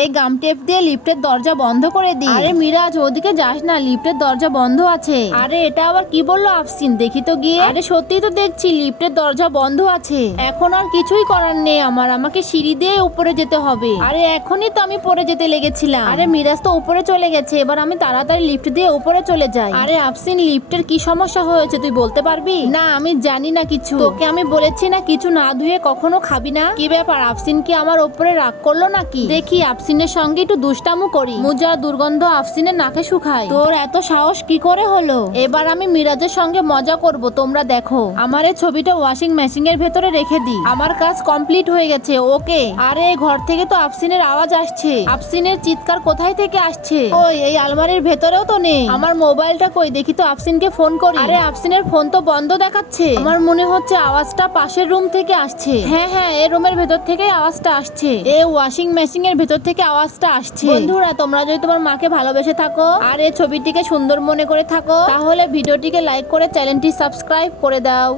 এই গাম টেপ দিয়ে লিফটের দরজা বন্ধ করে দি। আরে মিরাজ ওদিকে যাস না, লিফটের দরজা বন্ধ আছে। আরে এটা আবার কি বললো আফসিন, দেখি তো গিয়ে। আরে সত্যি তো দেখছি লিফটের দরজা বন্ধ আছে। এখন আর কিছুই করার নেই আমাকে সিঁড়ি দিয়ে উপরে যেতে হবে। আরে এখনই তো আমি পড়ে যেতে লেগেছিলাম। আরে মিরাজ তো উপরে চলে গেছে, এবার আমি তাড়াতাড়ি লিফট দিয়ে উপরে চলে যাই। আরে আফসিন লিফটের কি সমস্যা হয়েছে তুই বলতে পারবি? না আমি জানি না কিছু, তোকে আমি বলেছি না কিছু না ধুয়ে কখনো খাবি না। কি ব্যাপার আফসিন কি আমার উপরে রাগ করলো নাকি? দেখি আফসিনের সঙ্গে একটু দুষ্টামু করি, মুজার দুর্গন্ধ আফসিনের নাকে শুকায়। তোর এত সাহস কি করে হলো? এবার আমি মিরাজের সঙ্গে মজা করব, তোমরা দেখো। আমার এই ছবিটা ওয়াশিং মেশিন এর ভেতরে রেখে দি, আমার কাজ কমপ্লিট হয়ে গেছে। ওকে। আরে ঘর থেকে তো আফসিনের আওয়াজ আসছে, আফসিনের চিৎকার কোথায় থেকে আসছে? ওই এই আলমারির ভেতরেও তো নেই। আমার মোবাইলটা কই, দেখি তো আফসিনকে ফোন করি। আরে আফসিনের ফোন তো বন্ধ দেখাচ্ছে। আমার মনে হচ্ছে আওয়াজটা পাশের রুম থেকে আসছে। হ্যাঁ এই রুমের ভেতর থেকে আওয়াজটা আসছে, এই ওয়াশিং মেশিন এর ভেতর থেকে আওয়াজটা আসছে। বন্ধুরা তোমরা যদি তোমার মাকে ভালোবেসে থাকো আর এই ছবিটিকে সুন্দর মনে করে থাকো, তাহলে ভিডিওটিকে লাইক করে চ্যানেলটি সাবস্ক্রাইব করে দাও।